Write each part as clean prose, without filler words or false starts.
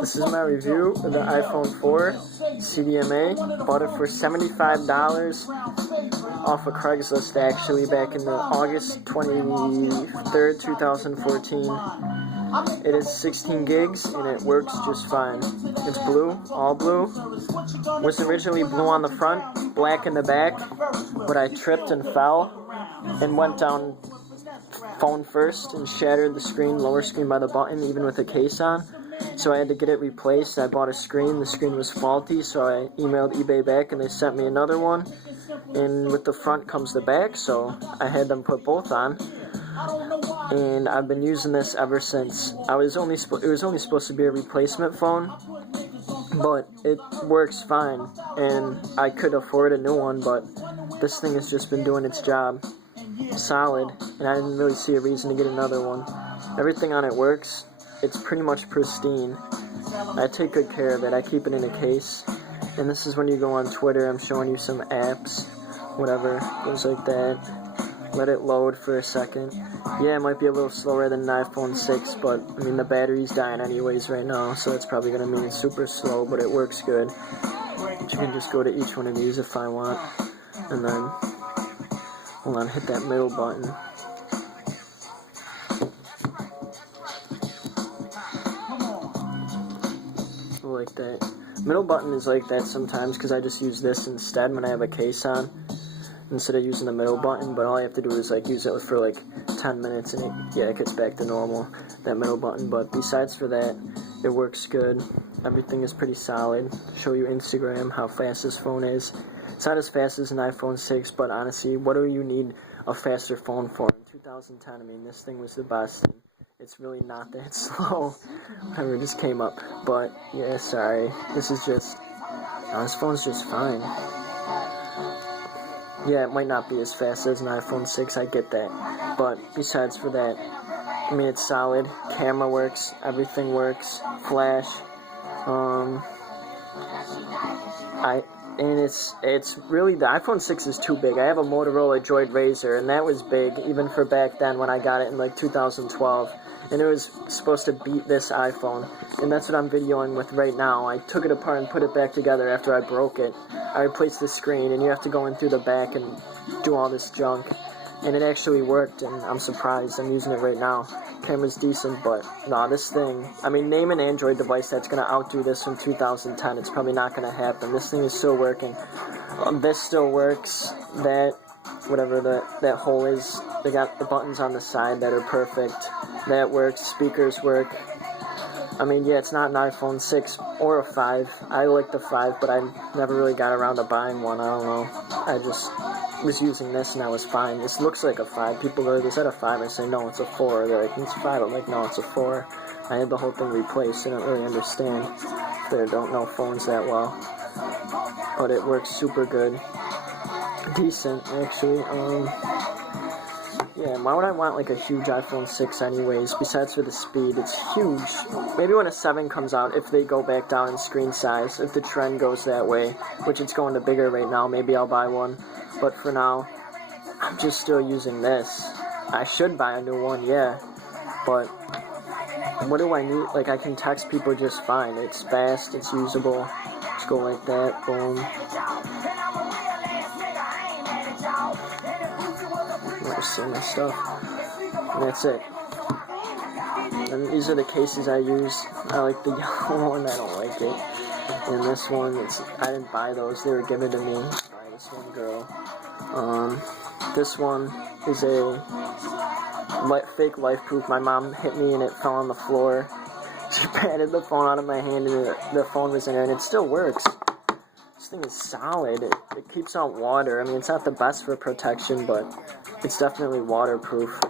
This is my review of the iPhone 4 CDMA. Bought it for $75 off of Craigslist actually back in August 23rd, 2014. It is 16 gigs and it works just fine. It's blue, all blue. Was originally blue on the front, black in the back, but I tripped and fell and went down phone first and shattered the screen, lower screen by the button, even with the case on. So I had to get it replaced. I bought a screen. The screen was faulty, so I emailed eBay back and they sent me another one. And with the front comes the back, so I had them put both on. And I've been using this ever since. It was only supposed to be a replacement phone, but it works fine. And I could afford a new one, but this thing has just been doing its job. Solid, and I didn't really see a reason to get another one. Everything on it works. It's pretty much pristine. I take good care of it. I keep it in a case. And this is when you go on Twitter. I'm showing you some apps. Whatever. Goes like that. Let it load for a second. Yeah, it might be a little slower than an iPhone 6, but I mean the battery's dying anyways right now, so it's probably going to mean super slow, but it works good. You can just go to each one of these if I want. And then, hold on, hit that middle button. Like that. Middle button is like that sometimes because I just use this instead when I have a case on instead of using the middle button, but all I have to do is like use it for like 10 minutes and it gets back to normal, that middle button. But besides for that, it works good. Everything is pretty solid. Show you Instagram, how fast this phone is. It's not as fast as an iPhone 6, but honestly, what do you need a faster phone for? In 2010, I mean, this thing was the best. It's really not that slow. Whatever just came up. But, yeah, sorry. This phone's just fine. Yeah, it might not be as fast as an iPhone 6, I get that. But, besides for that, I mean, it's solid. Camera works. Everything works. Flash. And it's really, the iPhone 6 is too big. I have a Motorola Droid Razr, and that was big, even for back then when I got it in like 2012. And it was supposed to beat this iPhone. And that's what I'm videoing with right now. I took it apart and put it back together after I broke it. I replaced the screen, and you have to go in through the back and do all this junk. And it actually worked, and I'm surprised. I'm using it right now. Camera's decent, but nah, this thing, I mean, name an Android device that's going to outdo this from 2010. It's probably not going to happen. This thing is still working. This still works. That, whatever that hole is, they got the buttons on the side that are perfect. That works. Speakers work. I mean, yeah, it's not an iPhone 6 or a 5. I like the 5, but I never really got around to buying one. I don't know. I just was using this and I was fine. This looks like a 5. People go, is that a 5? I say, no, it's a 4. They're like, it's a 5. I'm like, no, it's a 4. I had the whole thing replaced. I don't really understand if they don't know phones that well. But it works super good. Decent, actually. Yeah, why would I want like a huge iPhone 6 anyways, besides for the speed? It's huge. Maybe when a 7 comes out, if they go back down in screen size, if the trend goes that way, which it's going to bigger right now, maybe I'll buy one. But for now, I'm just still using this. I should buy a new one, yeah. But what do I need? Like, I can text people just fine. It's fast, it's usable. Just go like that, boom. See my stuff. And that's it. And these are the cases I use. I like the yellow one, I don't like it. And this one, I didn't buy those, they were given to me by this one girl. This one is a fake life-proof. My mom hit me and it fell on the floor. She patted the phone out of my hand and the phone was in there, and it still works. This thing is solid. It keeps out water. I mean, it's not the best for protection, but it's definitely waterproof.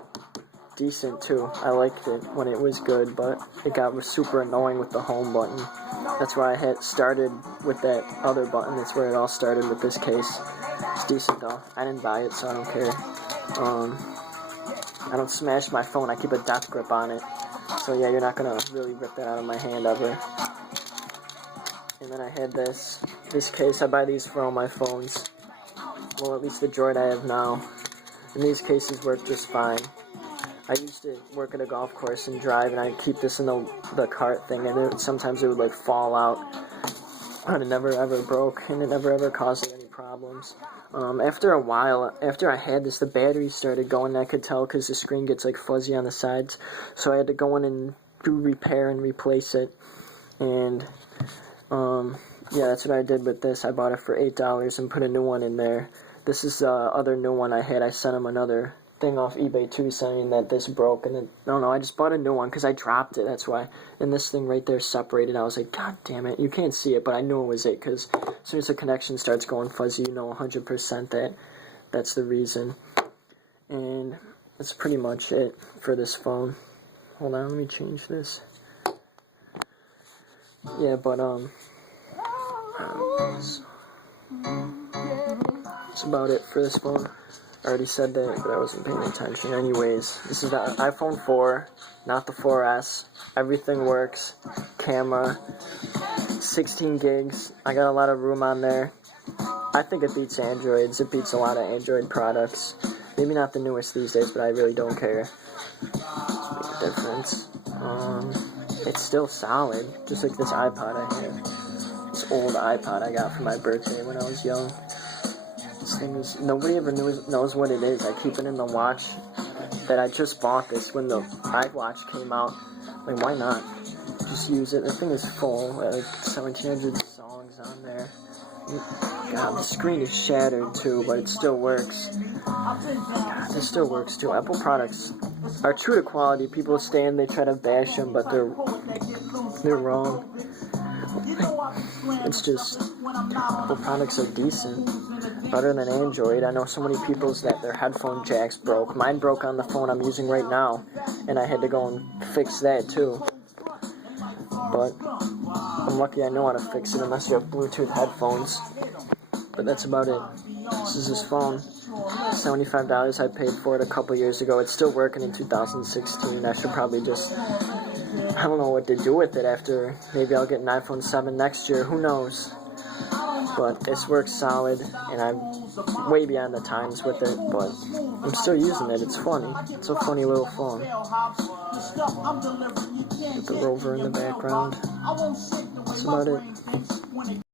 Decent, too. I liked it when it was good, but it got super annoying with the home button. That's why I had started with that other button. That's where it all started with this case. It's decent, though. I didn't buy it, so I don't care. I don't smash my phone. I keep a death grip on it. So, yeah, you're not going to really rip that out of my hand ever. And then I had this case. I buy these for all my phones. Well, at least the Droid I have now. And these cases work just fine. I used to work at a golf course and drive, and I'd keep this in the cart thing, and sometimes it would like fall out, but it never ever broke, and it never ever caused any problems. After a while, after I had this, the battery started going, and I could tell because the screen gets like fuzzy on the sides, so I had to go in and do repair and replace it, and yeah, that's what I did with this. I bought it for $8 and put a new one in there. This is the other new one I had. I sent him another thing off eBay too, saying that this broke, and then, no, I just bought a new one because I dropped it, that's why. And this thing right there separated. I was like, God damn it, you can't see it, but I knew it was it, because as soon as the connection starts going fuzzy, you know 100% that that's the reason. And that's pretty much it for this phone. Hold on, let me change this. Yeah, but that's about it for this phone. I already said that, but I wasn't paying attention. Anyways, this is the iPhone 4, not the 4S. Everything works. Camera, 16 gigs. I got a lot of room on there. I think it beats Androids. It beats a lot of Android products. Maybe not the newest these days, but I really don't care. Doesn't make a difference. It's still solid, just like this iPod I have. This old iPod I got for my birthday when I was young. This thing is, nobody ever knows what it is. I keep it in the watch that I just bought this when the iWatch came out. Like, why not? Just use it. The thing is full, like 1,700 songs on there. God, the screen is shattered too, but it still works. God, it still works too. Apple products are true to quality. People stand, they try to bash them, but they're wrong. It's just, Apple products are decent. Better than Android. I know so many people's that their headphone jacks broke. Mine broke on the phone I'm using right now, and I had to go and fix that too. But I'm lucky I know how to fix it unless you have Bluetooth headphones. But that's about it. This is this phone. $75 I paid for it a couple years ago. It's still working in 2016. I should probably just, I don't know what to do with it after. Maybe I'll get an iPhone 7 next year. Who knows? But this works solid, and I'm way beyond the times with it, but I'm still using it. It's funny. It's a funny little phone. With the Rover in the background. That's about it.